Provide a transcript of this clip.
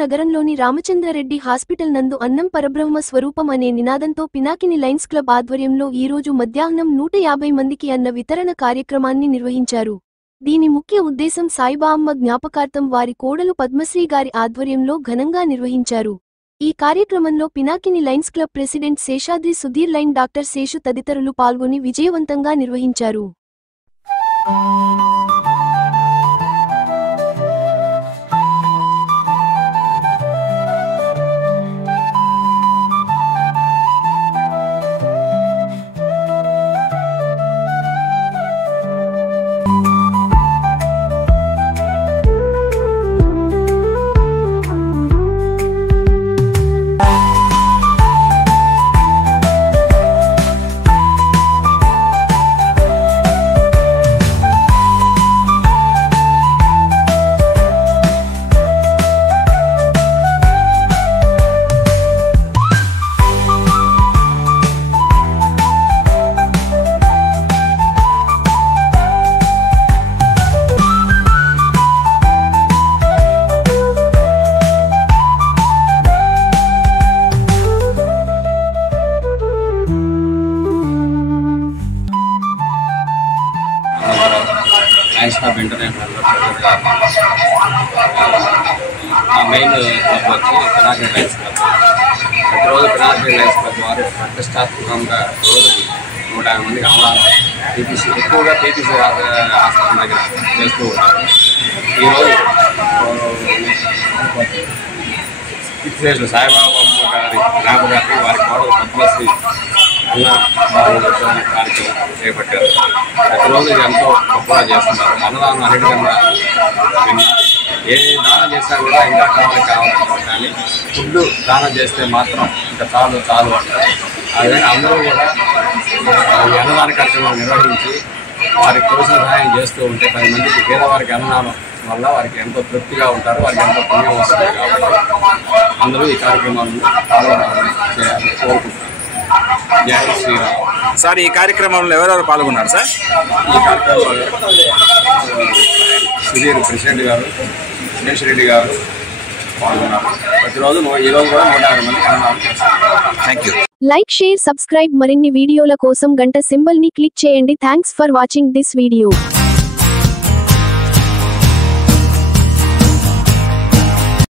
నగరంలోని రామచంద్రారెడ్డి హాస్పిటల్ నందు అన్నం పరబ్రహ్మ స్వరూపం అనే నినాదంతో పినాకిని లయన్స్ క్లబ్ ఆధ్వర్యంలో ఈరోజు మధ్యాహ్నం 150 మందికి అన్న వితరణ కార్యక్రమాన్ని నిర్వహించారు. దీని ముఖ్య ఉద్దేశం సాయిబామ్మ జ్ఞాపకార్థం వారి కోడలు పద్మశ్రీ గారి ఆధ్వర్యంలో ఘనంగా నిర్వహించారు. ఈ కార్యక్రమంలో Pinakini Lions club president Seshadri Sudheer line doctor Seshu తదితరులు పాల్గొని విజయవంతంగా నిర్వహించారు. Lions club international main club వచ్చి పినాకిని లయన్స్ క్లబ్. ప్రతిరోజు పినాకిని లయన్స్ క్లబ్ వారు ప్రతిష్టాత్మకంగా రోజుకి 150 మందికి అన్నదానం ఎక్కువగా పీటీసీ హాస్పిటల్ దగ్గర చేస్తూ ఉంటారు. ఈరోజు సాయిబాబా గారి జ్ఞాపకార్థం వారి కోడలు పద్మశ్రీ కార్యక్రమం చేపట్టారు. ప్రతిరోజు ఇది ఎంతో గొప్పగా చేస్తున్నారు. అన్నదానం అన్నిటికన్నా ఏ దానం చేసినా కూడా ఇంకా కావాలంటారు, కానీ ఫుడ్ దానం చేస్తే మాత్రం ఇంకా చాలు అంటారు. అదే అందరూ కూడా ఈ అన్నదాన కార్యక్రమం నిర్వహించి వారికి తోచిన సహాయం చేస్తూ ఉంటే 10 మందికి పేదవారికి అన్నదానం వల్ల వారికి ఎంతో తృప్తిగా ఉంటారు, వారికి ఎంతో పుణ్యం వస్తుంది. కాబట్టి అందరూ ఈ కార్యక్రమాలను పాల్గొనాలని చేయాలని కోరుకుంటున్నారు. జై శ్రీరామ్. సార్, ఈ కార్యక్రమంలో ఎవరెవరు పాల్గొన్నారు సార్? ఈ కార్యక్రమంలో సుధీర్ ప్రెసిడెంట్ గారు, దినేష్ రెడ్డి గారు పాల్గొన్నారు. ప్రతిరోజు ఈరోజు కూడా 150 మంది అన్నదానం చేస్తారు. Thank you. Like, share, subscribe. మరిన్ని వీడియోల కోసం గంట సింబల్ ని క్లిక్ చేయండి. Thanks for watching this video.